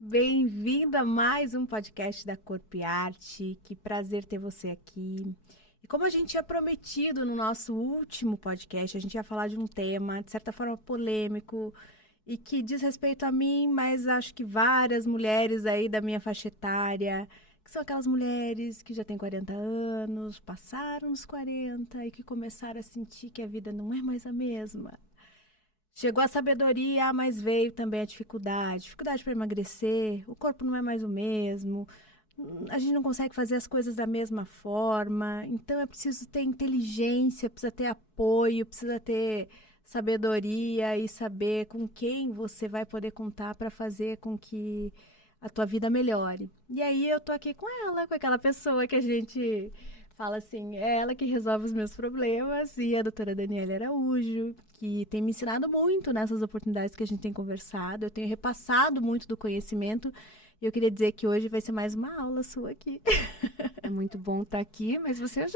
Bem-vindo a mais um podcast da Corpo e Arte. Que prazer ter você aqui. E como a gente tinha prometido no nosso último podcast, a gente ia falar de um tema, de certa forma, polêmico e que diz respeito a mim, mas acho que várias mulheres aí da minha faixa etária, que são aquelas mulheres que já têm 40 anos, passaram os 40 e que começaram a sentir que a vida não é mais a mesma. Chegou a sabedoria, mas veio também a dificuldade. Dificuldade para emagrecer, o corpo não é mais o mesmo, a gente não consegue fazer as coisas da mesma forma. Então é preciso ter inteligência, precisa ter apoio, precisa ter sabedoria e saber com quem você vai poder contar para fazer com que a tua vida melhore. E aí eu tô aqui com ela, com aquela pessoa que a gente fala assim, é ela que resolve os meus problemas, e a doutora Daniela Araújo, que tem me ensinado muito nessas oportunidades que a gente tem conversado. Eu tenho repassado muito do conhecimento e eu queria dizer que hoje vai ser mais uma aula sua aqui. É muito bom estar aqui, mas você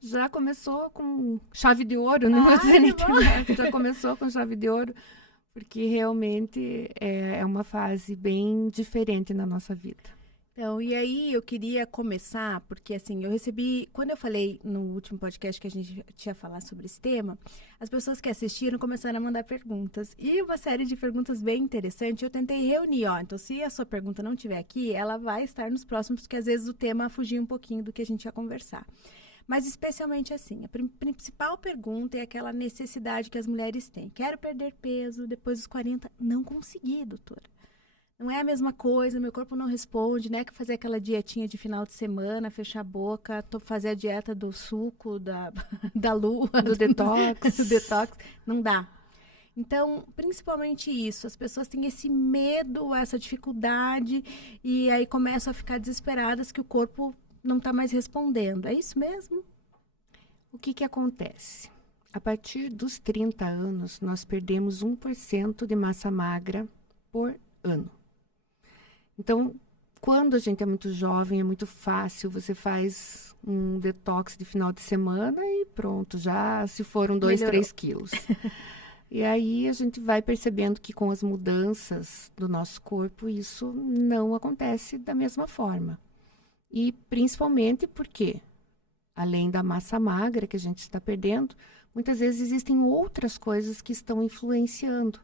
já começou com chave de ouro, não vou Ai, dizer na que bom. internet, já começou com chave de ouro, porque realmente é uma fase bem diferente na nossa vida. Então, e aí eu queria começar, porque assim, eu recebi, quando eu falei no último podcast que a gente tinha falar sobre esse tema, as pessoas que assistiram começaram a mandar perguntas. E uma série de perguntas bem interessantes, eu tentei reunir, ó. Então, se a sua pergunta não estiver aqui, ela vai estar nos próximos, porque às vezes o tema fugia um pouquinho do que a gente ia conversar. Mas especialmente assim, a principal pergunta é aquela necessidade que as mulheres têm. Quero perder peso depois dos 40, não consegui, doutora. Não é a mesma coisa, meu corpo não responde, né? Que fazer aquela dietinha de final de semana, fechar a boca, fazer a dieta do suco, da lua, Do do detox. detox, não dá. Então, principalmente isso, as pessoas têm esse medo, essa dificuldade, e aí começam a ficar desesperadas que o corpo não está mais respondendo. É isso mesmo? O que acontece? A partir dos 30 anos, nós perdemos 1% de massa magra por ano. Então, quando a gente é muito jovem, é muito fácil, você faz um detox de final de semana e pronto, já se foram 2, Melhorou. 3 quilos. E aí a gente vai percebendo que com as mudanças do nosso corpo, isso não acontece da mesma forma. E principalmente porque, além da massa magra que a gente está perdendo, muitas vezes existem outras coisas que estão influenciando,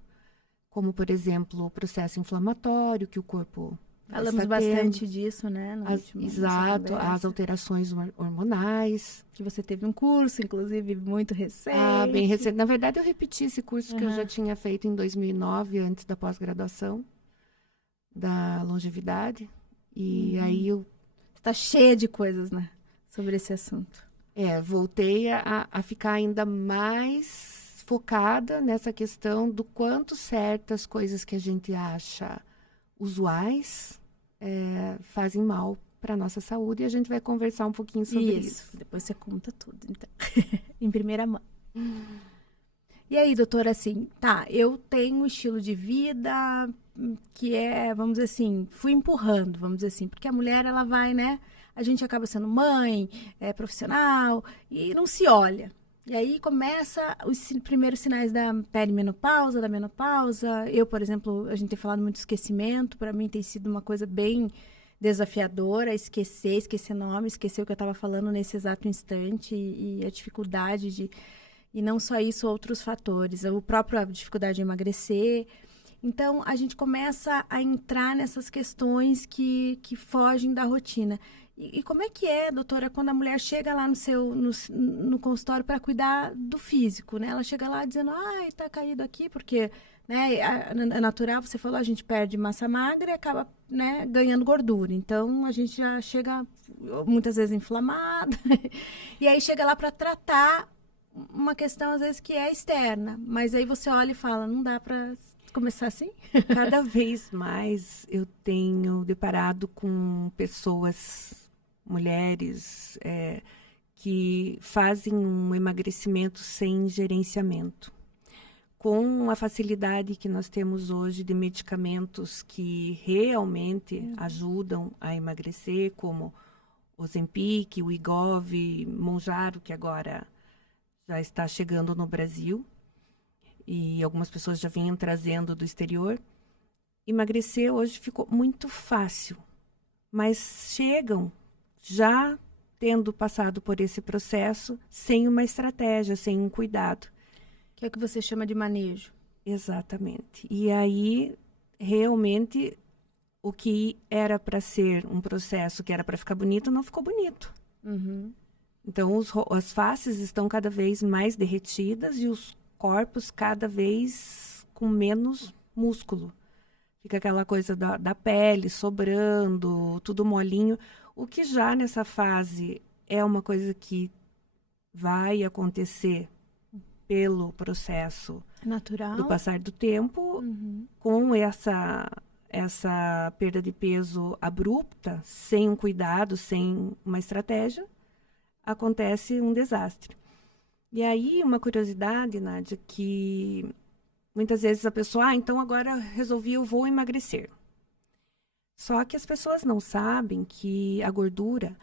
como, por exemplo, o processo inflamatório que o corpo Falamos está tendo. bastante disso, né, no último, nossa Exato, as conversa. alterações hormonais. Que você teve um curso, inclusive, muito Ah, bem recente. recente. Na verdade, eu repeti esse curso que eu já Aham. tinha feito em 2009, antes da pós-graduação, da longevidade. E aí eu Tá cheia de coisas, né? Sobre esse assunto. voltei a ficar ainda mais focada nessa questão do quanto certas coisas que a gente acha usuais fazem mal para a nossa saúde. E a gente vai conversar um pouquinho sobre Isso. isso. Depois você conta tudo, então. Em primeira mão. E aí, doutora, assim, tá, eu tenho um estilo de vida que é, vamos dizer assim, fui empurrando, vamos dizer assim, porque a mulher, ela vai, né? A gente acaba sendo mãe, é profissional, e não se olha. E aí começa os primeiros sinais da perimenopausa, da menopausa. Eu, por exemplo, a gente tem falado muito de esquecimento, para mim tem sido uma coisa bem desafiadora, esquecer nome, esquecer o que eu estava falando nesse exato instante e a dificuldade de e não só isso, outros fatores. O próprio dificuldade de emagrecer. Então, a gente começa a entrar nessas questões que fogem da rotina. E como é que é, doutora, quando a mulher chega lá no consultório para cuidar do físico, né? Ela chega lá dizendo, ai, tá caído aqui, porque né, é natural, você falou, a gente perde massa magra e acaba né, ganhando gordura. Então, a gente já chega muitas vezes inflamada. E aí chega lá para tratar uma questão, às vezes, que é externa. Mas aí você olha e fala, não dá para começar assim? Cada vez mais eu tenho deparado com pessoas, mulheres, que fazem um emagrecimento sem gerenciamento. Com a facilidade que nós temos hoje de medicamentos que realmente ajudam a emagrecer, como o Ozempic, o Wegovy, Mounjaro, que agora já está chegando no Brasil, e algumas pessoas já vinham trazendo do exterior. emagrecer hoje ficou muito fácil, mas chegam já tendo passado por esse processo sem uma estratégia, sem um cuidado. Que é o que você chama de manejo. Exatamente. E aí, realmente, o que era para ser um processo que era para ficar bonito, não ficou bonito. Uhum. Então, as faces estão cada vez mais derretidas e os corpos cada vez com menos músculo. Fica aquela coisa da pele sobrando, tudo molinho. O que já nessa fase é uma coisa que vai acontecer pelo processo Natural. do passar do tempo, com essa perda de peso abrupta, sem um cuidado, sem uma estratégia, acontece um desastre. E aí, uma curiosidade, Nádia, que muitas vezes a pessoa, então agora eu vou emagrecer. Só que as pessoas não sabem que a gordura,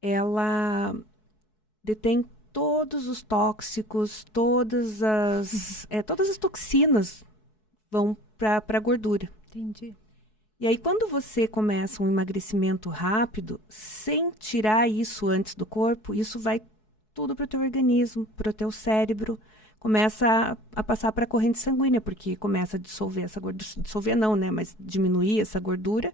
ela detém todos os tóxicos, todas as toxinas vão para a gordura. Entendi. E aí, quando você começa um emagrecimento rápido, sem tirar isso antes do corpo, isso vai tudo para o teu organismo, para o teu cérebro, começa a passar para a corrente sanguínea, porque começa a dissolver essa gordura, dissolver não, né, mas diminuir essa gordura,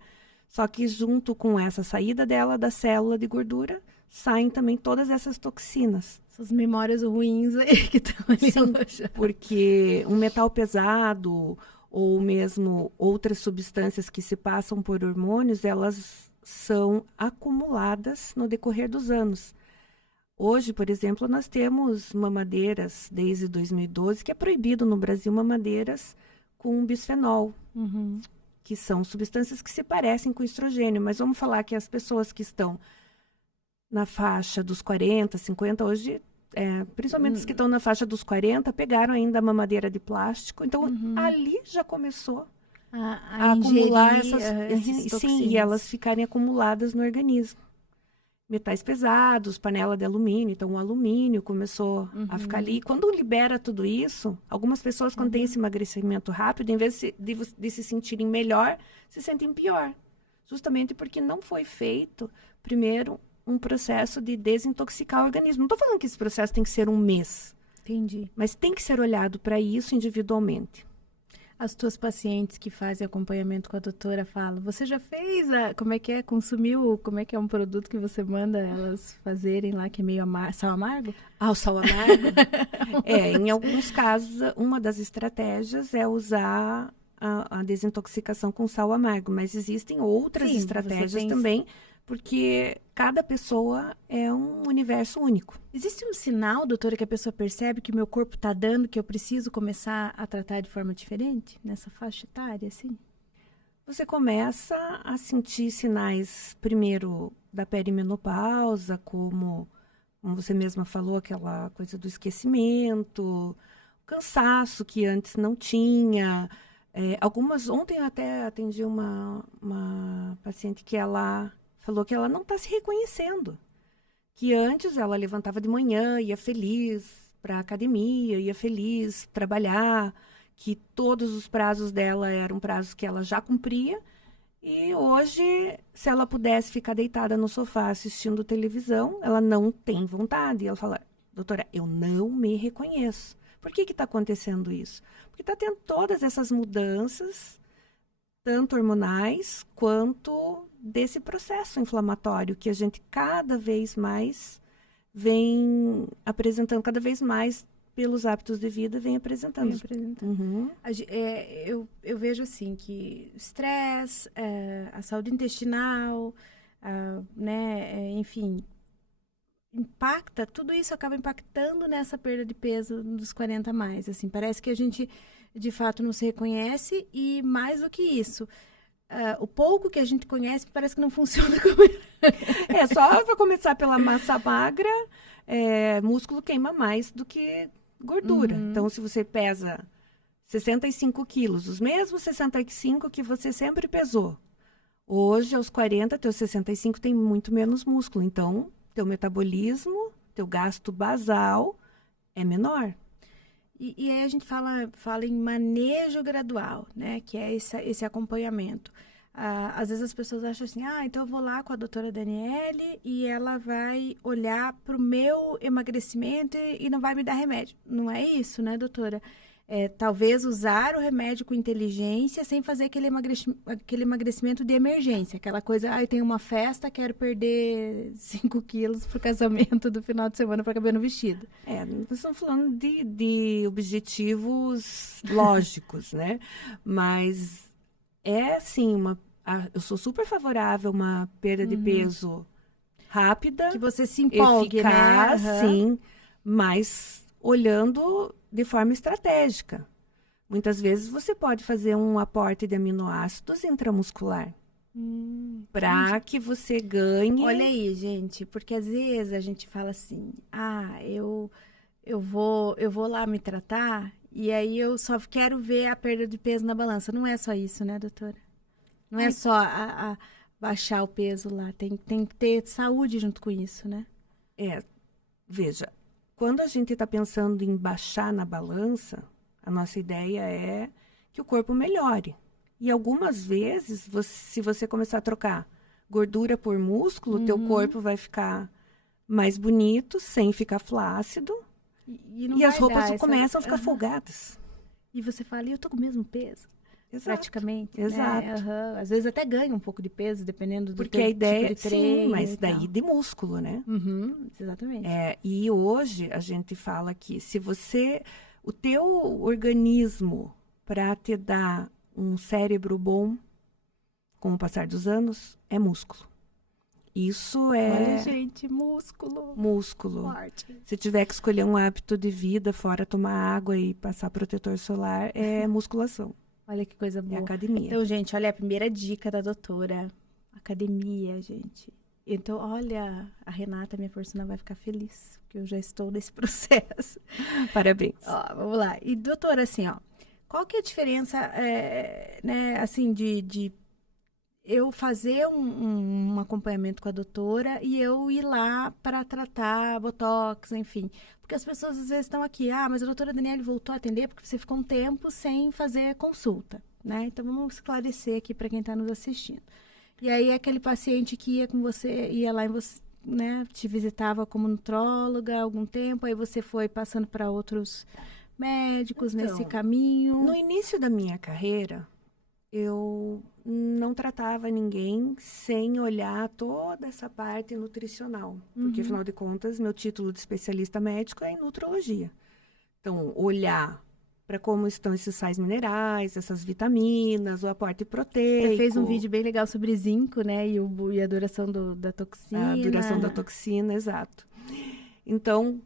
só que junto com essa saída dela, da célula de gordura, saem também todas essas toxinas. Essas memórias ruins aí que estão ali. Sim, porque um metal pesado ou mesmo outras substâncias que se passam por hormônios, elas são acumuladas no decorrer dos anos. Hoje, por exemplo, nós temos mamadeiras desde 2012, que é proibido no Brasil mamadeiras com bisfenol, que são substâncias que se parecem com estrogênio, mas vamos falar que as pessoas que estão na faixa dos 40, 50, hoje, principalmente os que estão na faixa dos 40, pegaram ainda a mamadeira de plástico. Então, ali já começou a acumular essas sim, e elas ficarem acumuladas no organismo. Metais pesados, panela de alumínio, então o alumínio começou a ficar ali. E quando libera tudo isso, algumas pessoas, quando têm esse emagrecimento rápido, em vez de se sentirem melhor, se sentem pior. Justamente porque não foi feito, primeiro, um processo de desintoxicar o organismo. Não estou falando que esse processo tem que ser um mês. Entendi. Mas tem que ser olhado para isso individualmente. As tuas pacientes que fazem acompanhamento com a doutora falam, você já fez como é que é? Consumiu, como é que é um produto que você manda elas fazerem lá, que é meio sal amargo? Ah, o sal amargo? Em alguns casos, uma das estratégias é usar a desintoxicação com sal amargo, mas existem outras estratégias também, porque cada pessoa é um universo único. Existe um sinal, doutora, que a pessoa percebe que o meu corpo está dando, que eu preciso começar a tratar de forma diferente nessa faixa etária, assim? Você começa a sentir sinais, primeiro, da perimenopausa, como você mesma falou, aquela coisa do esquecimento, cansaço que antes não tinha. Ontem eu até atendi uma paciente que ela falou que ela não está se reconhecendo. Que antes ela levantava de manhã, ia feliz para a academia, ia feliz trabalhar, que todos os prazos dela eram prazos que ela já cumpria. E hoje, se ela pudesse ficar deitada no sofá assistindo televisão, ela não tem vontade. E ela fala, doutora, eu não me reconheço. Por que está acontecendo isso? Porque está tendo todas essas mudanças, tanto hormonais quanto desse processo inflamatório que a gente cada vez mais vem apresentando, cada vez mais pelos hábitos de vida vem apresentando. Eu vejo assim que estresse, a saúde intestinal, né, enfim, impacta, tudo isso acaba impactando nessa perda de peso dos 40 a mais, assim, parece que a gente de fato não se reconhece e mais do que isso, o pouco que a gente conhece parece que não funciona como... Só para começar pela massa magra, músculo queima mais do que gordura. Então, se você pesa 65 quilos, os mesmos 65 que você sempre pesou, hoje, aos 40, teus 65 tem muito menos músculo. Então, teu metabolismo, teu gasto basal é menor. E aí a gente fala em manejo gradual, né? Que é esse acompanhamento. Às vezes as pessoas acham assim, então eu vou lá com a doutora Daniele e ela vai olhar para o meu emagrecimento e não vai me dar remédio. Não é isso, né, doutora? Talvez usar o remédio com inteligência sem fazer aquele emagrecimento de emergência. Aquela coisa, tem uma festa, quero perder 5 quilos pro casamento do final de semana para caber no vestido. Nós estamos falando de objetivos lógicos, né? Mas sim, eu sou super favorável a uma perda de peso rápida. Que você se empolgue, eficaz, né? Sim, mas olhando de forma estratégica. Muitas vezes você pode fazer um aporte de aminoácidos intramuscular para que você ganhe. Olha aí, gente, porque às vezes a gente fala assim, eu vou lá me tratar e aí eu só quero ver a perda de peso na balança. Não é só isso, né, doutora? Não é só baixar o peso lá, tem que ter saúde junto com isso, né? Veja, quando a gente está pensando em baixar na balança, a nossa ideia é que o corpo melhore. E algumas vezes, se você começar a trocar gordura por músculo, teu corpo vai ficar mais bonito, sem ficar flácido. E as roupas começam a ficar folgadas. E você fala, eu tô com o mesmo peso. Exato. Praticamente. Exato. Né? Às vezes até ganha um pouco de peso, dependendo do Porque a ideia, tipo de treino. Sim, mas daí de músculo, né? Exatamente. E hoje a gente fala que o teu organismo, para te dar um cérebro bom, com o passar dos anos, é músculo. Isso é... Olha, gente, músculo. Músculo. Forte. Se tiver que escolher um hábito de vida, fora tomar água e passar protetor solar, é musculação. Olha que coisa boa. É academia. Então, gente, olha a primeira dica da doutora. Academia, gente. Então, olha, a Renata, minha personal, vai ficar feliz, porque eu já estou nesse processo. Parabéns. Vamos lá. E, doutora, assim, qual que é a diferença, né, assim, de eu fazer um acompanhamento com a doutora e eu ir lá para tratar botox, enfim. Porque as pessoas às vezes estão aqui, mas a doutora Daniele voltou a atender porque você ficou um tempo sem fazer consulta, né? Então, vamos esclarecer aqui para quem está nos assistindo. E aí, aquele paciente que ia com você, ia lá e você, né, te visitava como nutróloga há algum tempo, aí você foi passando para outros médicos nesse caminho. No início da minha carreira, eu não tratava ninguém sem olhar toda essa parte nutricional. Porque, afinal de contas, meu título de especialista médico é em nutrologia. Então, olhar para como estão esses sais minerais, essas vitaminas, o aporte proteico. Você fez um vídeo bem legal sobre zinco, né? E a duração da toxina. A duração da toxina, exato. Então,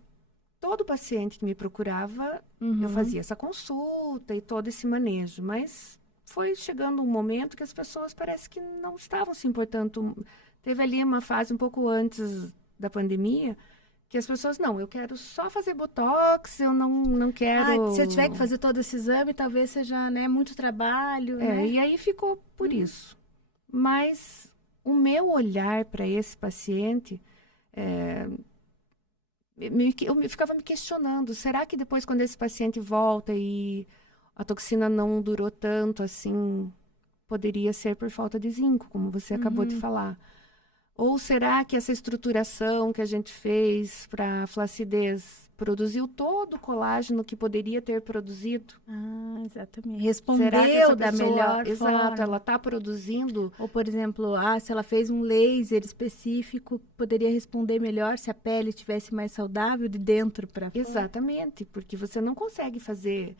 todo paciente que me procurava, eu fazia essa consulta e todo esse manejo. Mas foi chegando um momento que as pessoas parece que não estavam se importando. Teve ali uma fase um pouco antes da pandemia, que as pessoas, eu quero só fazer botox, eu não quero... se eu tiver que fazer todo esse exame, talvez seja, né, muito trabalho, né? E aí ficou por isso. Mas o meu olhar para esse paciente, eu ficava me questionando, será que depois quando esse paciente volta e a toxina não durou tanto assim, poderia ser por falta de zinco, como você acabou de falar? Ou será que essa estruturação que a gente fez para a flacidez produziu todo o colágeno que poderia ter produzido? Exatamente. Respondeu da melhor forma. Exato, ela está produzindo. Ou, por exemplo, se ela fez um laser específico, poderia responder melhor se a pele estivesse mais saudável de dentro para fora. Exatamente, porque você não consegue fazer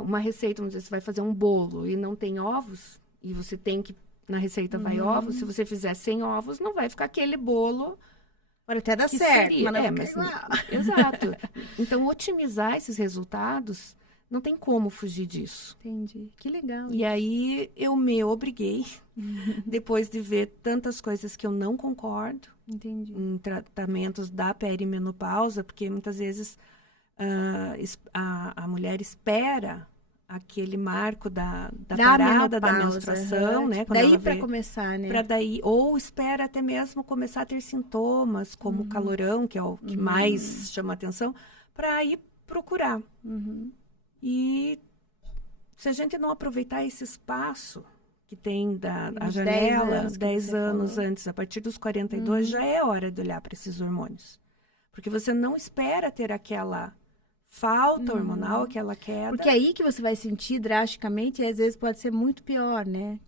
uma receita, vamos dizer, você vai fazer um bolo e não tem ovos, e você tem que na receita vai ovos, se você fizer sem ovos, não vai ficar aquele bolo. Pode até dar certo, seria, mas não fica igual. Exato. Então, otimizar esses resultados, não tem como fugir disso. Entendi. Que legal. E aí, eu me obriguei, depois de ver tantas coisas que eu não concordo, entendi, em tratamentos da perimenopausa, porque muitas vezes a mulher espera aquele marco da parada da menstruação, né? Quando daí para começar, né? Ou espera até mesmo começar a ter sintomas, como calorão, que é o que mais chama atenção, para ir procurar. E se a gente não aproveitar esse espaço que tem a Uns janela, 10 10 anos falou. antes, a partir dos 42, já é hora de olhar para esses hormônios. Porque você não espera ter aquela falta hormonal, aquela queda. Porque aí que você vai sentir drasticamente e às vezes pode ser muito pior, né?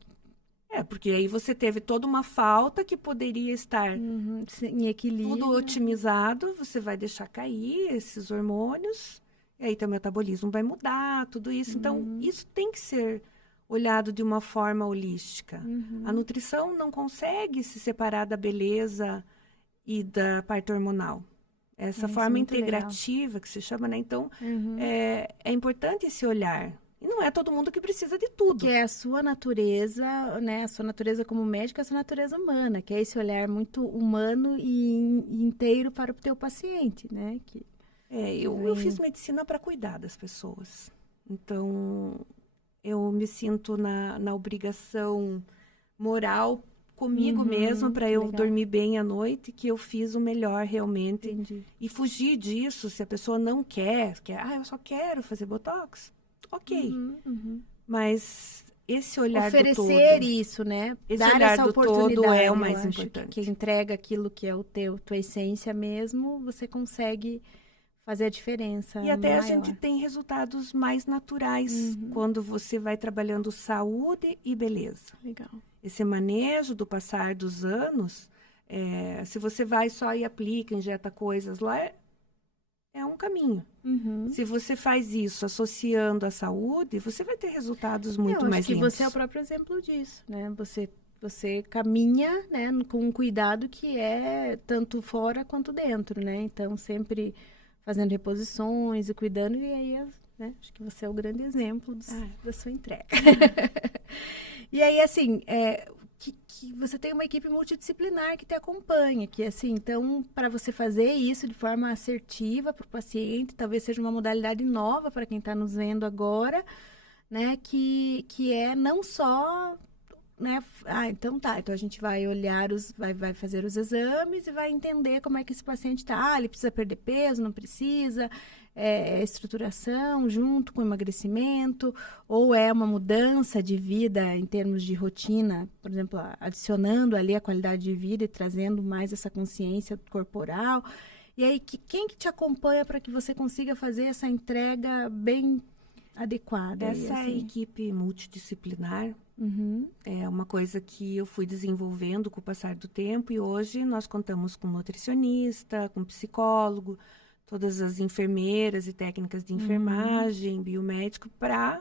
Porque aí você teve toda uma falta que poderia estar Em equilíbrio. tudo otimizado, você vai deixar cair esses hormônios, e aí teu metabolismo vai mudar, tudo isso. Então, isso tem que ser olhado de uma forma holística. A nutrição não consegue se separar da beleza e da parte hormonal. Essa Isso é forma muito integrativa que se chama, né? Então, é importante esse olhar. E não é todo mundo que precisa de tudo. Que é a sua natureza, né? A sua natureza como médico, a sua natureza humana, que é esse olhar muito humano e inteiro para o teu paciente, né? Eu fiz medicina para cuidar das pessoas. Então, eu me sinto na obrigação moral comigo mesma para eu dormir bem à noite, que eu fiz o melhor realmente. Entendi. E fugir disso, se a pessoa não quer, eu só quero fazer botox. Ok. Mas esse olhar oferecer do todo, isso, né? esse Dar olhar essa do oportunidade todo é o eu mais acho importante. Que entrega aquilo que é tua essência mesmo, você consegue fazer a diferença E até maior. a gente tem resultados mais naturais quando você vai trabalhando saúde e beleza. Legal. Esse manejo do passar dos anos, se você vai só e aplica, injeta coisas lá, é um caminho. Se você faz isso associando à saúde, você vai ter resultados muito mais lindos. Eu acho que lentos. você é o próprio exemplo disso, né? Você caminha, né, com um cuidado que é tanto fora quanto dentro, né? Então, sempre fazendo reposições e cuidando, e aí, né, acho que você é o grande exemplo da sua entrega. E aí, assim, que você tem uma equipe multidisciplinar que te acompanha, que assim, então, para você fazer isso de forma assertiva para o paciente, talvez seja uma modalidade nova para quem está nos vendo agora, né, que é não só, né, então a gente vai olhar, vai fazer os exames e vai entender como é que esse paciente está, ele precisa perder peso, não precisa, estruturação junto com emagrecimento, ou é uma mudança de vida em termos de rotina, por exemplo, adicionando ali a qualidade de vida e trazendo mais essa consciência corporal. E aí, quem que te acompanha para que você consiga fazer essa entrega bem adequada? Essa equipe multidisciplinar é uma coisa que eu fui desenvolvendo com o passar do tempo, e hoje nós contamos com nutricionista, com psicólogo, todas as enfermeiras e técnicas de enfermagem, biomédico, para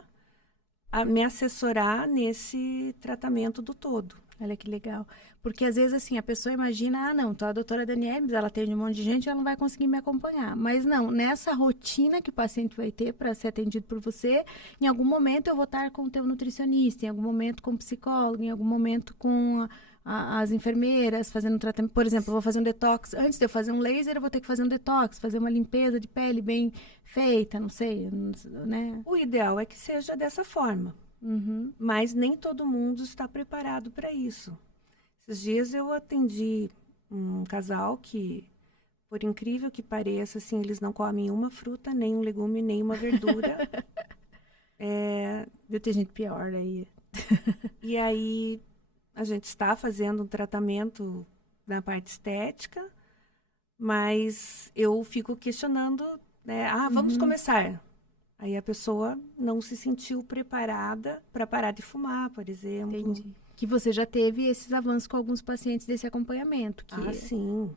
me assessorar nesse tratamento do todo. Olha que legal. Porque às vezes assim, a pessoa imagina, não, então a doutora Daniele, ela atende um monte de gente, ela não vai conseguir me acompanhar. Mas não, nessa rotina que o paciente vai ter para ser atendido por você, em algum momento eu vou estar com o teu nutricionista, em algum momento com o psicólogo, em algum momento com as enfermeiras fazendo tratamento. Por exemplo, eu vou fazer um detox. Antes de eu fazer um laser, eu vou ter que fazer um detox, fazer uma limpeza de pele bem feita, não sei, né? O ideal é que seja dessa forma. Mas nem todo mundo está preparado para isso. Esses dias eu atendi um casal que, por incrível que pareça, assim, eles não comem uma fruta, nem um legume, nem uma verdura. Deve ter gente pior aí. E aí a gente está fazendo um tratamento na parte estética, mas eu fico questionando, né? Vamos começar. Aí a pessoa não se sentiu preparada para parar de fumar, por exemplo. Entendi. Que você já teve esses avanços com alguns pacientes desse acompanhamento. Sim.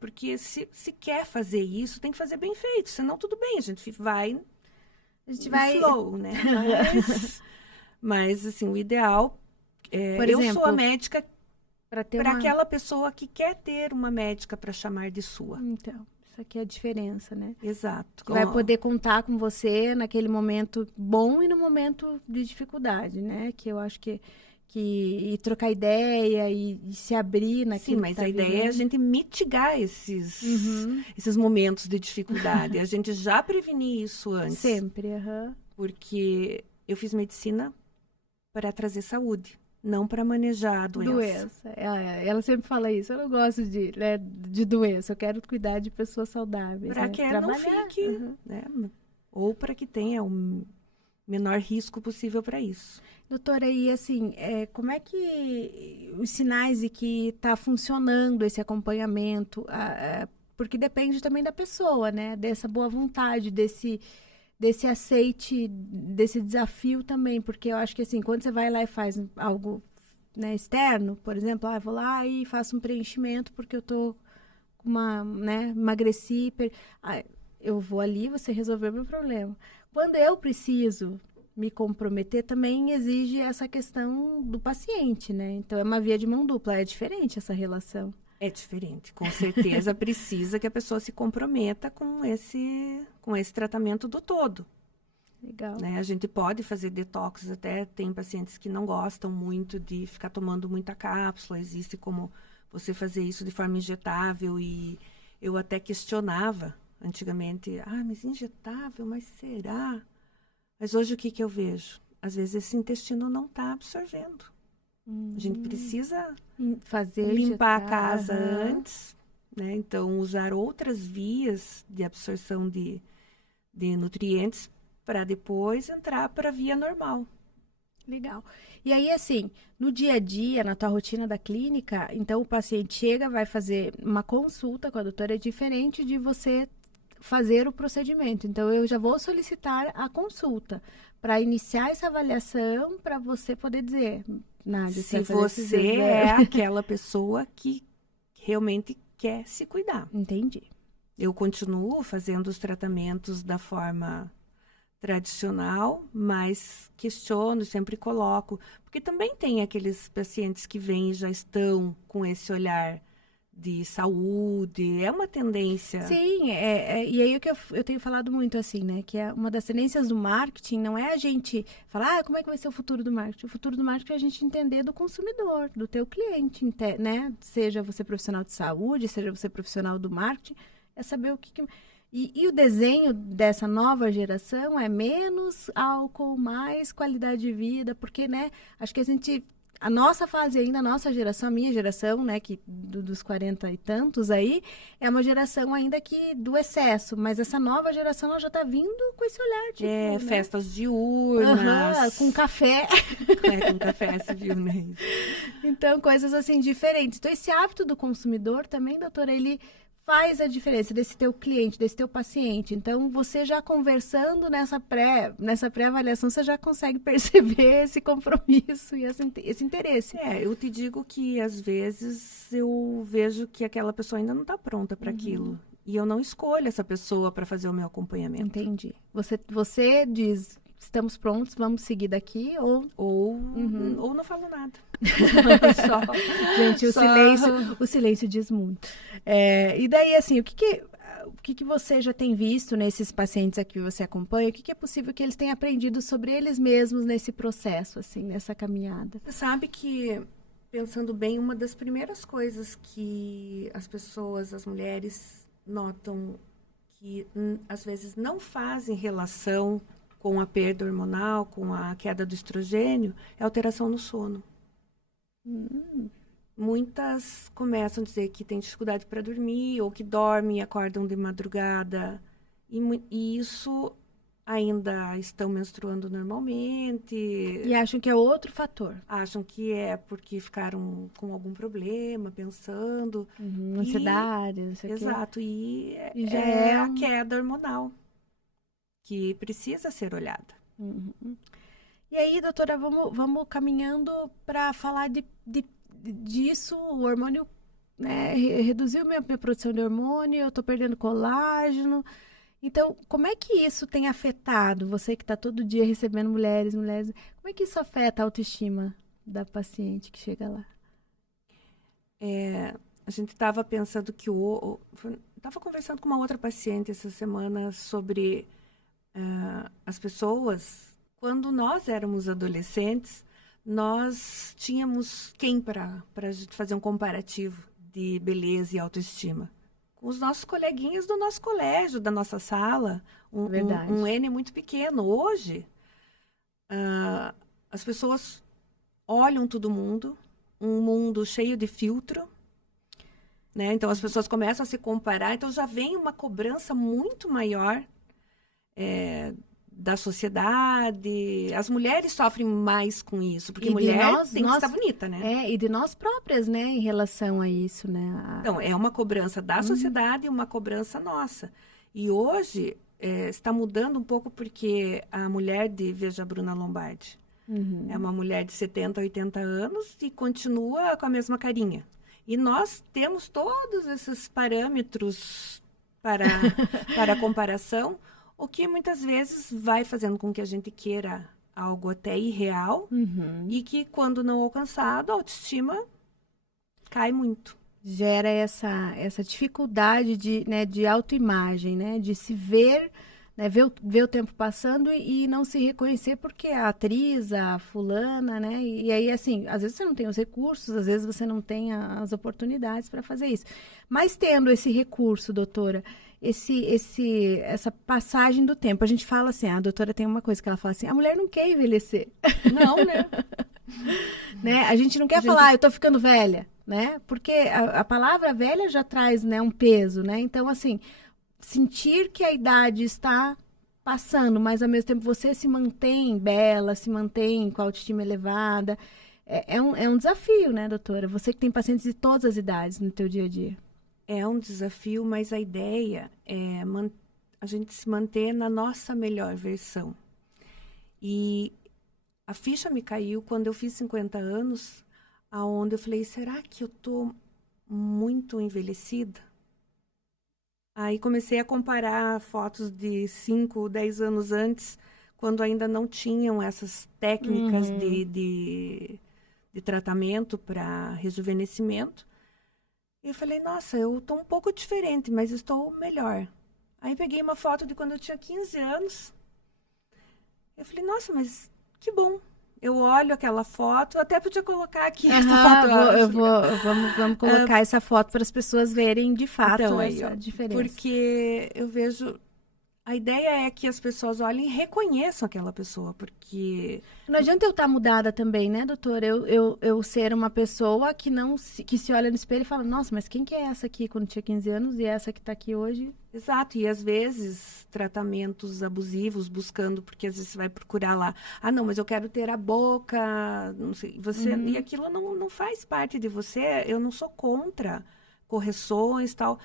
Porque se quer fazer isso, tem que fazer bem feito. Senão, tudo bem, a gente vai flow, né? Mas, assim, o ideal... por exemplo, eu sou a médica para uma... aquela pessoa que quer ter uma médica para chamar de sua. Então... Isso aqui é a diferença, né? Exato. Que vai poder contar com você naquele momento bom e no momento de dificuldade, né? Que eu acho que e trocar ideia e se abrir naquilo. Sim, mas a ideia é a gente mitigar esses momentos de dificuldade. A gente já prevenir isso antes. Sempre, Porque eu fiz medicina para trazer saúde. Não para manejar a doença. Ela sempre fala isso. Eu não gosto de doença. Eu quero cuidar de pessoas saudáveis. Para que não fique... Né? ou para que tenha o menor risco possível para isso. Doutora, e assim, como é que os sinais de que está funcionando esse acompanhamento? Porque depende também da pessoa, né? Dessa boa vontade, desse aceite, desse desafio também. Porque eu acho que assim, quando você vai lá e faz algo, né, externo, por exemplo, eu vou lá e faço um preenchimento porque eu tô com né, emagreci, eu vou ali, você resolveu meu problema. Quando eu preciso me comprometer, também exige essa questão do paciente, né? Então, é uma via de mão dupla, é diferente essa relação. É diferente, com certeza precisa que a pessoa se comprometa com esse tratamento do todo. Legal. Né? A gente pode fazer detox, até tem pacientes que não gostam muito de ficar tomando muita cápsula, existe como você fazer isso de forma injetável, e eu até questionava antigamente, mas injetável, mas será? Mas hoje o que eu vejo? Às vezes esse intestino não está absorvendo. A gente precisa limpar a casa antes, né? Então usar outras vias de absorção de nutrientes para depois entrar para a via normal. Legal. E aí, assim, no dia a dia, na tua rotina da clínica, então o paciente chega, vai fazer uma consulta com a doutora, é diferente de você fazer o procedimento. Então, eu já vou solicitar a consulta para iniciar essa avaliação, para você poder dizer, Nádia, se você é aquela pessoa que realmente quer se cuidar. Entendi. Eu continuo fazendo os tratamentos da forma tradicional, mas questiono, sempre coloco, porque também tem aqueles pacientes que vêm e já estão com esse olhar de saúde, é uma tendência. Sim, e aí o que eu tenho falado muito assim, né, que é uma das tendências do marketing, não é a gente falar, como é que vai ser o futuro do marketing? O futuro do marketing é a gente entender do consumidor, do teu cliente, né, seja você profissional de saúde, seja você profissional do marketing, é saber o que... E o desenho dessa nova geração é menos álcool, mais qualidade de vida, porque, né, acho que a nossa fase ainda, a nossa geração, a minha geração, né, que dos 40 e tantos aí, é uma geração ainda do excesso, mas essa nova geração, ela já tá vindo com esse olhar, tipo, né? Festas diurnas. Com café. Com café, você viu, né? Então, coisas assim, diferentes. Então, esse hábito do consumidor também, doutora, ele faz a diferença desse teu cliente, desse teu paciente. Então, você já conversando nessa pré-avaliação, você já consegue perceber esse compromisso e esse interesse. Eu te digo que, às vezes, eu vejo que aquela pessoa ainda não está pronta para aquilo. E eu não escolho essa pessoa para fazer o meu acompanhamento. Entendi. Você diz, estamos prontos, vamos seguir daqui, ou não falo nada. Gente, o silêncio diz muito. E daí, assim, o que você já tem visto nesses pacientes aqui que você acompanha? O que é possível que eles tenham aprendido sobre eles mesmos nesse processo, assim, nessa caminhada? Você sabe que, pensando bem, uma das primeiras coisas que as pessoas, as mulheres, notam que às vezes não fazem relação com a perda hormonal, com a queda do estrogênio, é alteração no sono. Muitas começam a dizer que têm dificuldade para dormir, ou que dormem e acordam de madrugada. E isso ainda estão menstruando normalmente. E acham que é outro fator. Acham que é porque ficaram com algum problema, pensando. Ansiedade, não sei o quê. Exato, e já é a queda hormonal, que precisa ser olhada. E aí, doutora, vamos caminhando para falar disso, o hormônio, né, reduziu minha produção de hormônio, eu estou perdendo colágeno. Então, como é que isso tem afetado você que está todo dia recebendo mulheres, como é que isso afeta a autoestima da paciente que chega lá? A gente estava pensando que estava conversando com uma outra paciente essa semana sobre as pessoas. Quando nós éramos adolescentes, nós tínhamos quem para a gente fazer um comparativo de beleza e autoestima? Com os nossos coleguinhas do nosso colégio, da nossa sala. Um N muito pequeno. Hoje, as pessoas olham todo mundo, um mundo cheio de filtro, né? Então, as pessoas começam a se comparar, então já vem uma cobrança muito maior. da sociedade. As mulheres sofrem mais com isso, porque E de mulher nós- tem que nós- estar bonita, né? E de nós próprias, né, em relação a isso, né? Então, é uma cobrança da sociedade e uma cobrança nossa. E hoje está mudando um pouco porque a mulher veja a Bruna Lombardi. Uhum. É uma mulher de 70, 80 anos e continua com a mesma carinha. E nós temos todos esses parâmetros para comparação, o que muitas vezes vai fazendo com que a gente queira algo até irreal Uhum. e que, quando não alcançado, a autoestima cai muito. Gera essa dificuldade de autoimagem, né? De se ver, né? Ver o tempo passando e não se reconhecer porque a atriz, a fulana, né? E aí, assim, às vezes você não tem os recursos, às vezes você não tem as oportunidades para fazer isso. Mas tendo esse recurso, doutora, essa passagem do tempo, a gente fala assim, a doutora tem uma coisa que ela fala assim, a mulher não quer envelhecer. Não, né? Né? A gente não quer falar, eu tô ficando velha, né? Porque a palavra velha já traz, né, um peso, né? Então, assim, sentir que a idade está passando, mas ao mesmo tempo você se mantém bela, se mantém com a autoestima elevada, é um desafio, né, doutora? Você que tem pacientes de todas as idades no teu dia a dia. É um desafio, mas a ideia é a gente se manter na nossa melhor versão. E a ficha me caiu quando eu fiz 50 anos, aonde eu falei, será que eu tô muito envelhecida? Aí comecei a comparar fotos de 5, 10 anos antes, quando ainda não tinham essas técnicas de tratamento para rejuvenescimento. E eu falei, nossa, eu tô um pouco diferente, mas estou melhor. Aí peguei uma foto de quando eu tinha 15 anos. Eu falei, nossa, mas que bom. Eu olho aquela foto, eu até podia colocar aqui essa foto. Vamos colocar essa foto para as pessoas verem de fato Então, essa diferença. Porque eu vejo... A ideia é que as pessoas olhem e reconheçam aquela pessoa, porque... Não adianta eu estar mudada também, né, doutora? Eu ser uma pessoa que se olha no espelho e fala, nossa, mas quem que é essa aqui quando tinha 15 anos e essa que está aqui hoje? Exato, e às vezes tratamentos abusivos, buscando, porque às vezes você vai procurar lá, ah, não, mas eu quero ter a boca, não sei, e aquilo não faz parte de você, eu não sou contra correções e tal,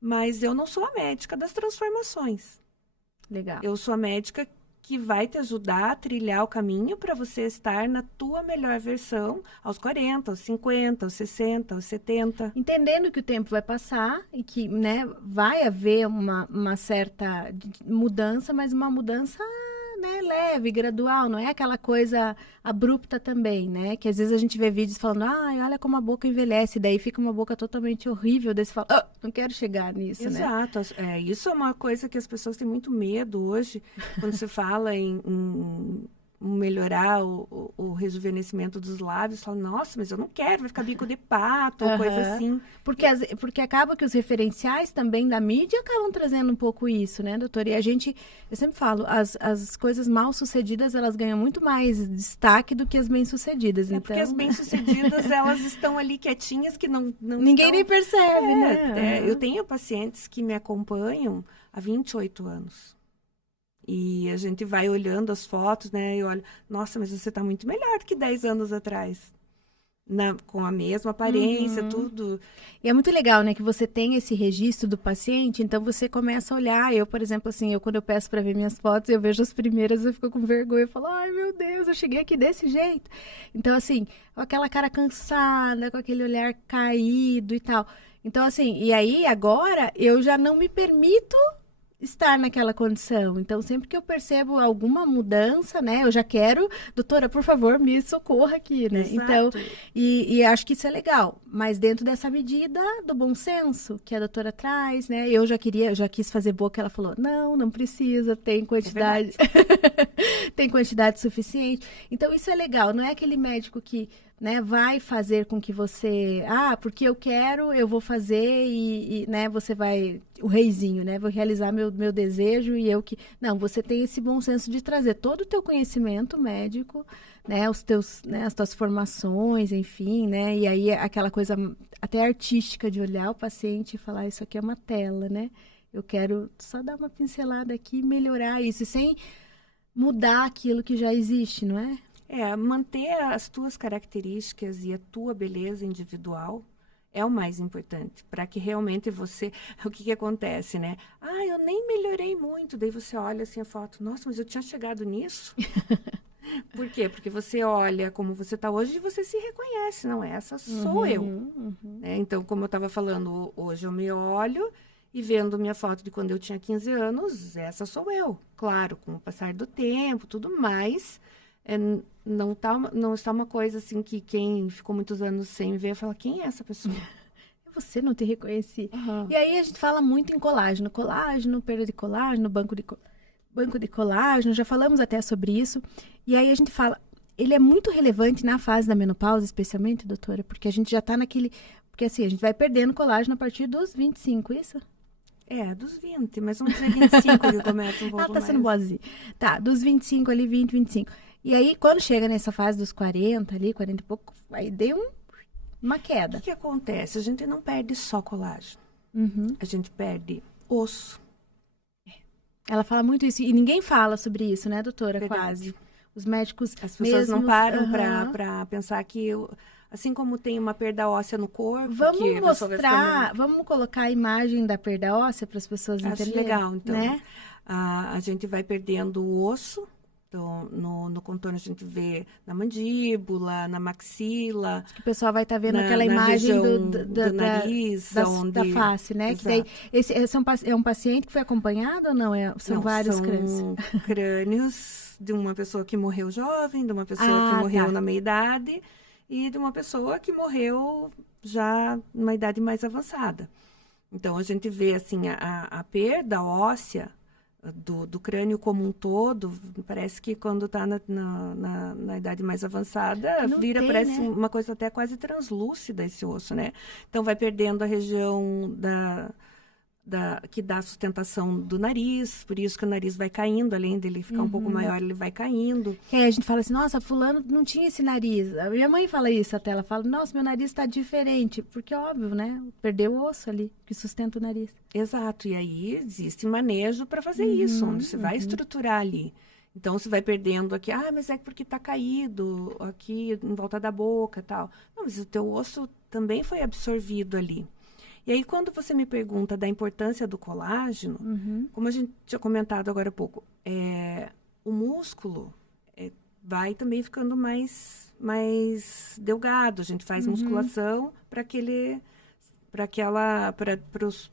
mas eu não sou a médica das transformações. Legal. Eu sou a médica que vai te ajudar a trilhar o caminho para você estar na tua melhor versão aos 40, aos 50, aos 60, aos 70. Entendendo que o tempo vai passar e que, né, vai haver uma certa mudança, mas uma mudança, né, leve, gradual, não é aquela coisa abrupta também, né? Que às vezes a gente vê vídeos falando, ai, olha como a boca envelhece, daí fica uma boca totalmente horrível, daí você fala, não quero chegar nisso, né? Exato. Isso é uma coisa que as pessoas têm muito medo hoje, quando se fala em melhorar o rejuvenescimento dos lábios, falam, nossa, mas eu não quero, vai ficar bico de pato, ou coisa assim. Porque acaba que os referenciais também da mídia acabam trazendo um pouco isso, né, doutora? E eu sempre falo, as coisas mal sucedidas, elas ganham muito mais destaque do que as bem-sucedidas. Então... Porque as bem-sucedidas, elas estão ali quietinhas, que não ninguém nem percebe, né? Eu tenho pacientes que me acompanham há 28 anos. E a gente vai olhando as fotos, né? E olha, nossa, mas você está muito melhor do que 10 anos atrás. Com a mesma aparência, tudo. E é muito legal, né? Que você tem esse registro do paciente, então você começa a olhar. Eu, por exemplo, assim, quando eu peço para ver minhas fotos, eu vejo as primeiras, eu fico com vergonha. Eu falo, ai, meu Deus, eu cheguei aqui desse jeito. Então, assim, com aquela cara cansada, com aquele olhar caído e tal. Então, assim, e aí, agora, eu já não me permito estar naquela condição. Então, sempre que eu percebo alguma mudança, né, eu já quero, doutora, por favor, me socorra aqui, né? Exato. Então, e acho que isso é legal, mas dentro dessa medida do bom senso que a doutora traz, né? Eu já quis fazer boca, ela falou, não precisa, tem quantidade, tem quantidade suficiente. Então, isso é legal, não é aquele médico que, né, vai fazer com que você, porque eu quero, eu vou fazer e né, você vai, o reizinho, né, vou realizar meu desejo e eu que, não, você tem esse bom senso de trazer todo o teu conhecimento médico, né, os teus, né, as tuas formações, enfim, né, e aí aquela coisa até artística de olhar o paciente e falar, isso aqui é uma tela, né, Eu quero só dar uma pincelada aqui e melhorar isso, sem mudar aquilo que já existe, não é? Manter as tuas características e a tua beleza individual é o mais importante, para que realmente você... O que acontece, né? Eu nem melhorei muito. Daí você olha assim a foto, nossa, mas eu tinha chegado nisso? Por quê? Porque você olha como você está hoje e você se reconhece, não, essa sou eu. Né? Então, como eu estava falando, hoje eu me olho e vendo minha foto de quando eu tinha 15 anos, essa sou eu. Claro, com o passar do tempo, tudo mais... não está uma coisa assim que quem ficou muitos anos sem ver fala, quem é essa pessoa? Você não te reconheci. E aí a gente fala muito em colágeno, perda de colágeno, banco de colágeno, já falamos até sobre isso. E aí a gente fala, ele é muito relevante na fase da menopausa, especialmente, doutora, porque a gente já está naquele... Porque assim, a gente vai perdendo colágeno a partir dos 25, isso? Dos 20, mas vamos dizer 25 que começa um pouco mais. Ela tá sendo boazinha. Tá, dos 25 ali, 20, 25. E aí, quando chega nessa fase dos 40 ali, 40 e pouco, aí deu uma queda. O que acontece? A gente não perde só colágeno. A gente perde osso. Ela fala muito isso. E ninguém fala sobre isso, né, doutora? Verdade. Quase. Os médicos As pessoas mesmos, não param para pensar que... assim como tem uma perda óssea no corpo... Vamos mostrar, vamos colocar a imagem da perda óssea para as pessoas entenderem. Acho legal, então. Né? A gente vai perdendo o osso. Então, no contorno a gente vê na mandíbula, na maxila. Acho que o pessoal vai estar vendo aquela imagem do nariz. Da face, né? Exato. Que daí, esse é um paciente que foi acompanado ou não? São vários crânios? São crânios de uma pessoa que morreu jovem, de uma pessoa que morreu na meia-idade e de uma pessoa que morreu já numa idade mais avançada. Então, a gente vê, assim, a perda óssea do crânio como um todo, parece que quando está na idade mais avançada, parece, né? Uma coisa até quase translúcida esse osso, né? Então, vai perdendo a região que dá sustentação do nariz, por isso que o nariz vai caindo, além dele ficar um pouco maior, ele vai caindo. E aí a gente fala assim, nossa, fulano não tinha esse nariz. A minha mãe fala isso até, ela fala, nossa, meu nariz está diferente, porque óbvio, né? Perdeu o osso ali, que sustenta o nariz. Exato, e aí existe manejo para fazer isso, onde você vai estruturar ali. Então, você vai perdendo aqui, mas é porque está caído aqui em volta da boca e tal. Não, mas o teu osso também foi absorvido ali. E aí, quando você me pergunta da importância do colágeno, como a gente tinha comentado agora há pouco, o músculo vai também ficando mais delgado. A gente faz musculação para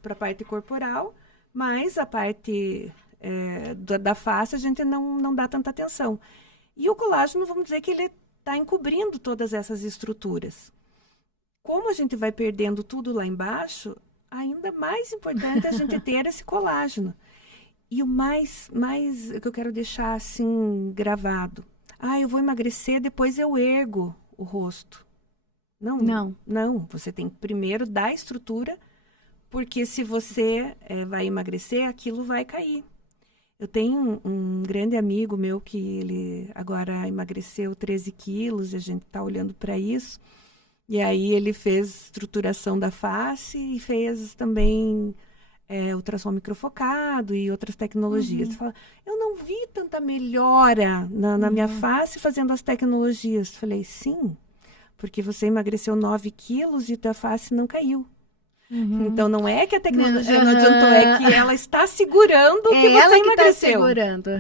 a parte corporal, mas a parte da face a gente não dá tanta atenção. E o colágeno, vamos dizer que ele está encobrindo todas essas estruturas. Como a gente vai perdendo tudo lá embaixo, ainda mais importante é a gente ter esse colágeno. E o mais que eu quero deixar assim gravado. Eu vou emagrecer, depois eu ergo o rosto. Não. Você tem que primeiro dar a estrutura, porque se você vai emagrecer, aquilo vai cair. Eu tenho um grande amigo meu que ele agora emagreceu 13 quilos, e a gente está olhando para isso. E aí ele fez estruturação da face e fez também ultrassom microfocado e outras tecnologias. Você fala, eu não vi tanta melhora na minha face fazendo as tecnologias. Falei, sim, porque você emagreceu 9 quilos e tua face não caiu. Então, não é que a tecnologia não adiantou, é que ela está segurando que você emagreceu.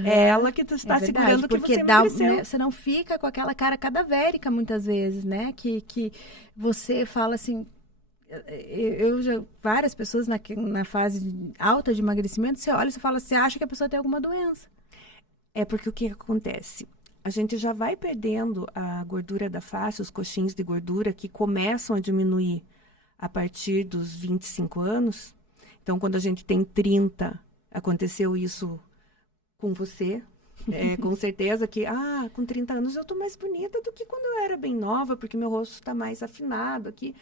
É ela que está segurando que você emagreceu. Né, você não fica com aquela cara cadavérica, muitas vezes, né? Que você fala assim... várias pessoas na fase alta de emagrecimento, você olha e você acha que a pessoa tem alguma doença. É porque o que acontece? A gente já vai perdendo a gordura da face, os coxins de gordura que começam a diminuir a partir dos 25 anos. Então, quando a gente tem 30, aconteceu isso com você. Com certeza que, com 30 anos eu tô mais bonita do que quando eu era bem nova, porque meu rosto está mais afinado aqui.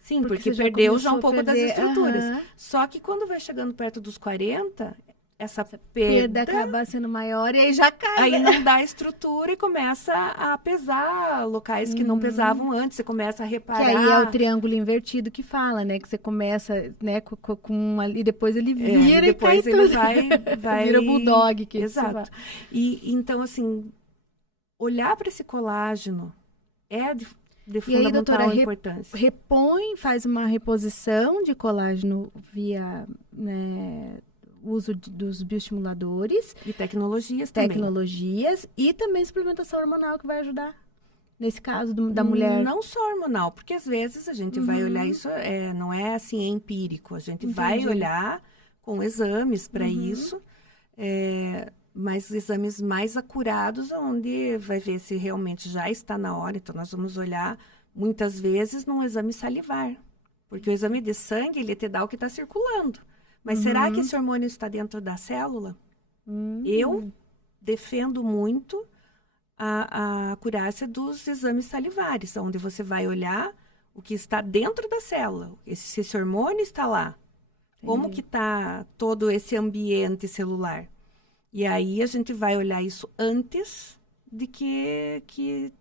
Sim, porque perdeu já um pouco das estruturas. Só que quando vai chegando perto dos 40, essa Perda perda acaba sendo maior e aí já cai. aí né? não dá estrutura e começa a pesar locais que não pesavam antes. Você começa a Que reparar. aí é o triângulo invertido que fala, né? Que você começa, né, com e depois ele E vira e cai depois ele tudo. vai... Vira o bulldog que se fala. Exato. E então, assim, olhar para esse colágeno é de E aí, fundamental doutora, importância. repõe, faz uma reposição de colágeno via, né, uso dos bioestimuladores, E tecnologias também. tecnologias e também suplementação hormonal que vai ajudar. Nesse caso da mulher. Não só hormonal, porque às vezes a gente vai olhar isso, não é assim, é empírico. A gente vai Entendi. olhar com exames para isso, mas exames mais acurados, onde vai ver se realmente já está na hora. Então, nós vamos olhar muitas vezes num exame salivar, porque o exame de sangue, ele te dá o que está circulando. Mas será que esse hormônio está dentro da célula? Eu defendo muito a acurácia dos exames salivares, onde você vai olhar o que está dentro da célula, se esse hormônio está lá, como que está todo esse ambiente celular. E aí a gente vai olhar isso antes de que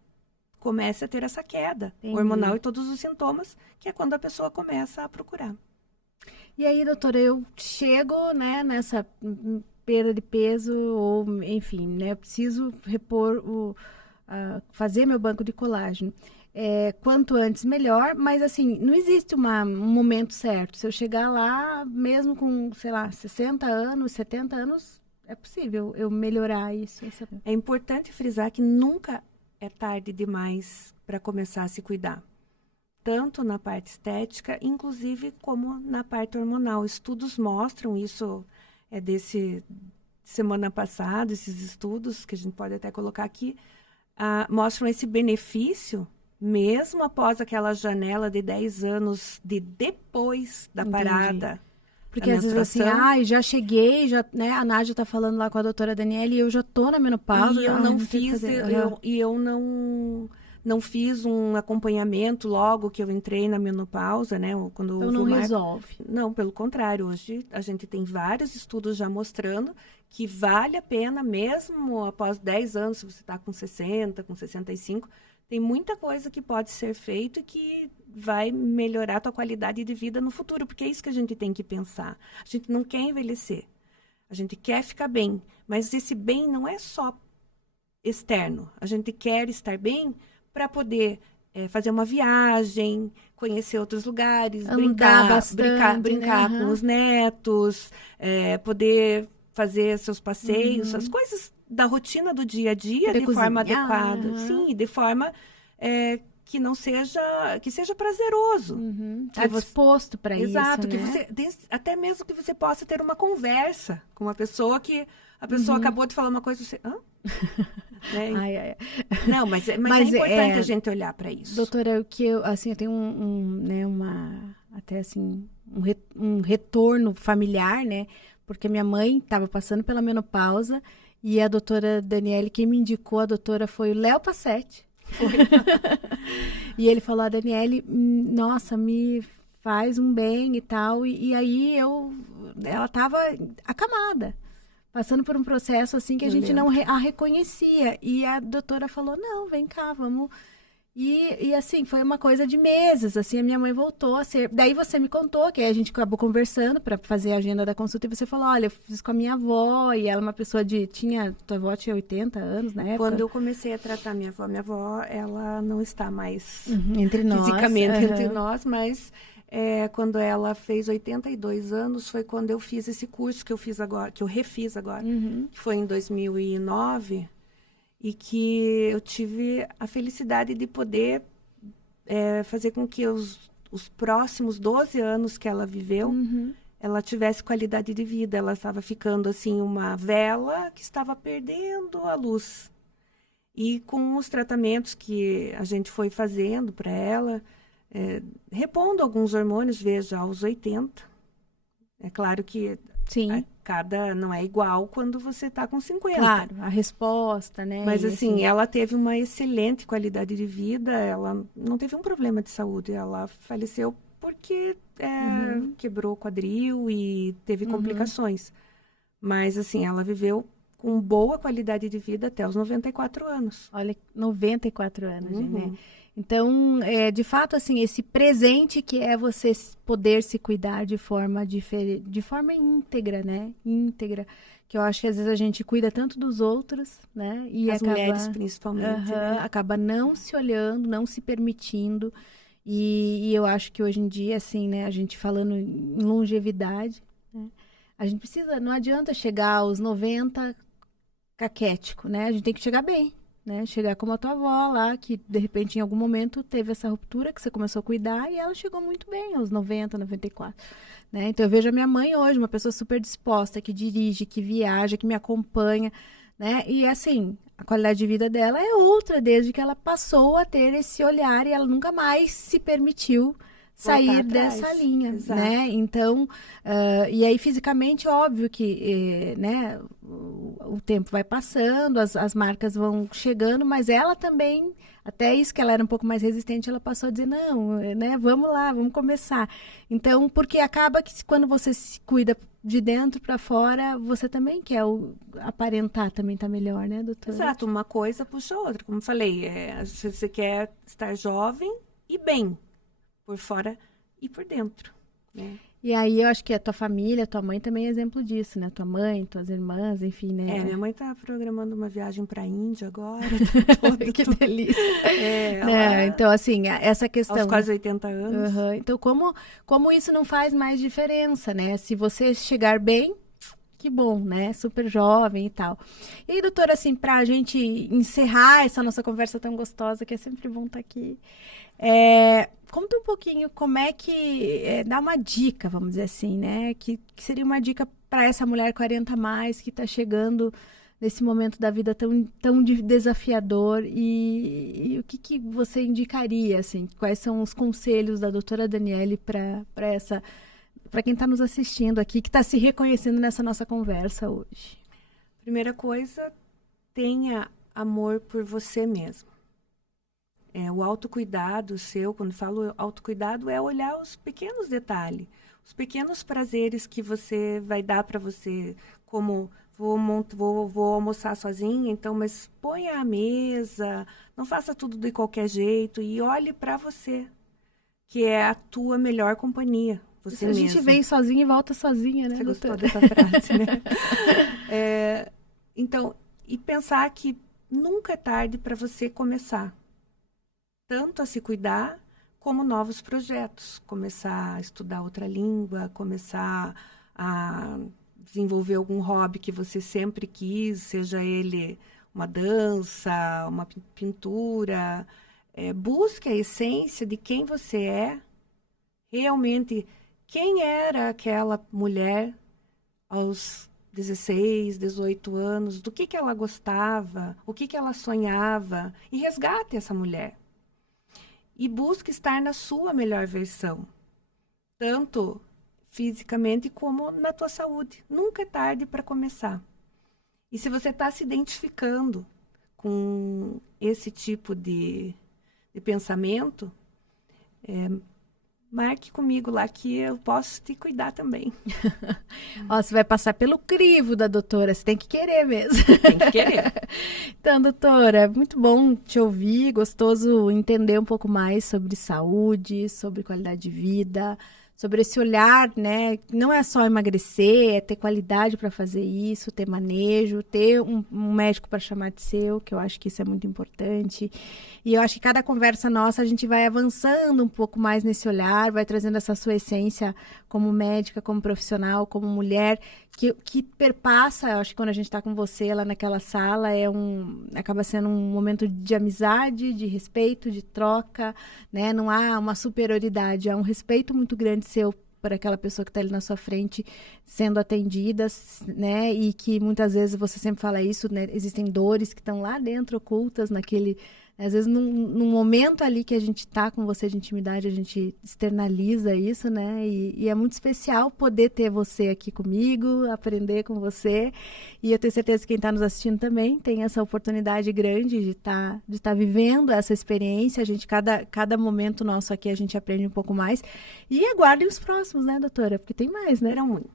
comece a ter essa queda hormonal e todos os sintomas, que é quando a pessoa começa a procurar. E aí, doutora, eu chego, né, nessa perda de peso, ou enfim, né, eu preciso repor fazer meu banco de colágeno. Quanto antes, melhor, mas assim, não existe um momento certo. Se eu chegar lá, mesmo com, sei lá, 60 anos, 70 anos, é possível eu melhorar isso. É importante frisar que nunca é tarde demais para começar a se cuidar. Tanto na parte estética, inclusive como na parte hormonal. Estudos mostram isso, desse semana passada, esses estudos, que a gente pode até colocar aqui, mostram esse benefício, mesmo após aquela janela de 10 anos de depois da parada. Porque às vezes assim, já cheguei, né, a Nádia tá falando lá com a doutora Daniela e eu já tô na menopausa. E eu não fiz, não fiz um acompanhamento logo que eu entrei na menopausa, né? Quando então não resolve. Não, pelo contrário. Hoje a gente tem vários estudos já mostrando que vale a pena, mesmo após 10 anos, se você está com 60, com 65, tem muita coisa que pode ser feito e que vai melhorar a tua qualidade de vida no futuro, porque é isso que a gente tem que pensar. A gente não quer envelhecer, a gente quer ficar bem, mas esse bem não é só externo. A gente quer estar bem para poder fazer uma viagem, conhecer outros lugares, brincar com os netos, poder fazer seus passeios, as coisas da rotina do dia a dia de forma adequada. Sim, de forma que não seja, que seja prazeroso. Tá disposto para isso, exato, que né? até mesmo que você possa ter uma conversa com uma pessoa que a pessoa acabou de falar uma coisa e você... Hã? Né? Não, mas é importante a gente olhar para isso. Doutora, eu tenho até assim, um retorno familiar, né? Porque minha mãe estava passando pela menopausa e a doutora Daniele, quem me indicou a doutora foi o Léo Passetti. E ele falou, a Daniele, nossa, me faz um bem e tal. E aí ela estava acamada, passando por um processo assim que a gente não a reconhecia. E a doutora falou, não, vem cá, vamos... E assim, foi uma coisa de meses, assim, a minha mãe voltou a ser... Daí você me contou, que aí a gente acabou conversando para fazer a agenda da consulta, e você falou, olha, eu fiz com a minha avó, e ela é uma pessoa tua avó tinha 80 anos na época. Quando eu comecei a tratar minha avó, ela não está mais entre nós, fisicamente entre nós, mas... quando ela fez 82 anos, foi quando eu fiz esse curso que eu fiz agora, que eu refiz agora, que foi em 2009, e que eu tive a felicidade de poder fazer com que os próximos 12 anos que ela viveu, ela tivesse qualidade de vida. Ela estava ficando assim, uma vela que estava perdendo a luz. E com os tratamentos que a gente foi fazendo para ela, repondo alguns hormônios, veja, aos 80. É claro que cada não é igual quando você está com 50. Claro, a resposta, né? Mas assim, ela teve uma excelente qualidade de vida, ela não teve um problema de saúde. Ela faleceu porque quebrou o quadril e teve complicações. Mas, assim, ela viveu com boa qualidade de vida até os 94 anos. Olha, 94 anos, Uhum. né? Então, de fato, assim, esse presente que é você poder se cuidar de forma diferente, de forma íntegra, né? Íntegra. Que eu acho que às vezes a gente cuida tanto dos outros, né? E As mulheres, principalmente, né? acaba não se olhando, não se permitindo. E eu acho que hoje em dia, assim, né? A gente falando em longevidade, né? A gente precisa, não adianta chegar aos 90 caquético, né? A gente tem que chegar bem, né? Chegar como a tua avó lá, que de repente em algum momento teve essa ruptura que você começou a cuidar e ela chegou muito bem aos 90, 94, né? Então eu vejo a minha mãe hoje, uma pessoa super disposta, que dirige, que viaja, que me acompanha, né? E assim, a qualidade de vida dela é outra desde que ela passou a ter esse olhar e ela nunca mais se permitiu sair dessa linha, exato, né? Então, e aí fisicamente, óbvio que, né, o tempo vai passando, as marcas vão chegando, mas ela também, até isso que ela era um pouco mais resistente, ela passou a dizer, não, né, vamos lá, vamos começar. Então, porque acaba que quando você se cuida de dentro para fora, você também quer aparentar também tá melhor, né, doutora? Exato, uma coisa puxa a outra. Como eu falei, você quer estar jovem e bem, por fora e por dentro, né? E aí eu acho que a tua família, tua mãe também é exemplo disso, né? Tua mãe, tuas irmãs, enfim, né? Minha mãe tá programando uma viagem para a Índia agora. Que delícia. Ela, então, assim, essa questão... aos quase 80 anos. Então, como isso não faz mais diferença, né? Se você chegar bem, que bom, né? Super jovem e tal. E aí, doutora, assim, pra gente encerrar essa nossa conversa tão gostosa, que é sempre bom estar aqui, conta um pouquinho como é que... dá uma dica, vamos dizer assim, né? Que seria uma dica para essa mulher 40 a mais que está chegando nesse momento da vida tão desafiador e o que você indicaria, assim? Quais são os conselhos da doutora Daniele para quem está nos assistindo aqui, que está se reconhecendo nessa nossa conversa hoje? Primeira coisa, tenha amor por você mesmo. O autocuidado seu, quando falo autocuidado, é olhar os pequenos detalhes, os pequenos prazeres que você vai dar para você, como vou almoçar sozinha, então, mas ponha a mesa, não faça tudo de qualquer jeito e olhe para você, que é a tua melhor companhia, você mesma. A gente vem sozinha e volta sozinha, né, Você doutora? gostou dessa frase, né? Então, e pensar que nunca é tarde para você começar. Tanto a se cuidar, como novos projetos. Começar a estudar outra língua, começar a desenvolver algum hobby que você sempre quis, seja ele uma dança, uma pintura. Busque a essência de quem você é. Realmente, quem era aquela mulher aos 16, 18 anos? Do que ela gostava? O que ela sonhava? E resgate essa mulher. E busque estar na sua melhor versão, tanto fisicamente como na tua saúde. Nunca é tarde para começar. E se você está se identificando com esse tipo de pensamento, marque comigo lá que eu posso te cuidar também. Você vai passar pelo crivo da doutora, você tem que querer mesmo. Tem que querer. Então, doutora, muito bom te ouvir, gostoso entender um pouco mais sobre saúde, sobre qualidade de vida, sobre esse olhar, né? Não é só emagrecer, é ter qualidade para fazer isso, ter manejo, ter um médico para chamar de seu, que eu acho que isso é muito importante. E eu acho que cada conversa nossa a gente vai avançando um pouco mais nesse olhar, vai trazendo essa sua essência como médica, como profissional, como mulher, que perpassa, eu acho que quando a gente está com você lá naquela sala, acaba sendo um momento de amizade, de respeito, de troca, né? Não há uma superioridade, há um respeito muito grande seu por aquela pessoa que está ali na sua frente sendo atendida, né? E que muitas vezes você sempre fala isso, né? Existem dores que estão lá dentro, ocultas Às vezes, num momento ali que a gente tá com você de intimidade, a gente externaliza isso, né? E é muito especial poder ter você aqui comigo, aprender com você. E eu tenho certeza que quem está nos assistindo também tem essa oportunidade grande de tá vivendo essa experiência. A gente, cada momento nosso aqui, a gente aprende um pouco mais. E aguardem os próximos, né, doutora? Porque tem mais, né? Eram muitos.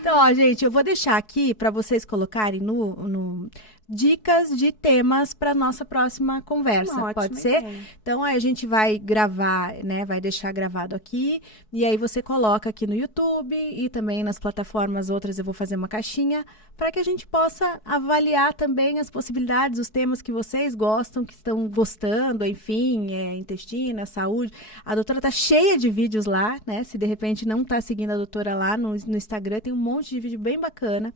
Então, ó, gente, eu vou deixar aqui para vocês colocarem no dicas de temas para nossa próxima conversa. Uma Pode ótima ser? ideia. Então, aí a gente vai gravar, né? Vai deixar gravado aqui. E aí você coloca aqui no YouTube e também nas plataformas outras eu vou fazer uma caixinha para que a gente possa avaliar também as possibilidades, os temas que vocês gostam, que estão gostando, enfim, intestino, saúde. A doutora tá cheia de vídeos lá, né? Se de repente não tá seguindo a doutora lá no Instagram, tem um monte de vídeo bem bacana.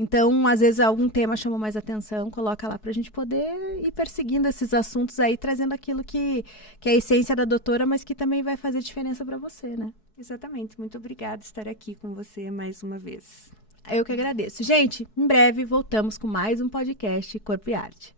Então, às vezes, algum tema chamou mais atenção, coloca lá para a gente poder ir perseguindo esses assuntos aí, trazendo aquilo que é a essência da doutora, mas que também vai fazer diferença para você, né? Exatamente. Muito obrigada por estar aqui com você mais uma vez. Eu que agradeço. Gente, em breve voltamos com mais um podcast Corpo e Arte.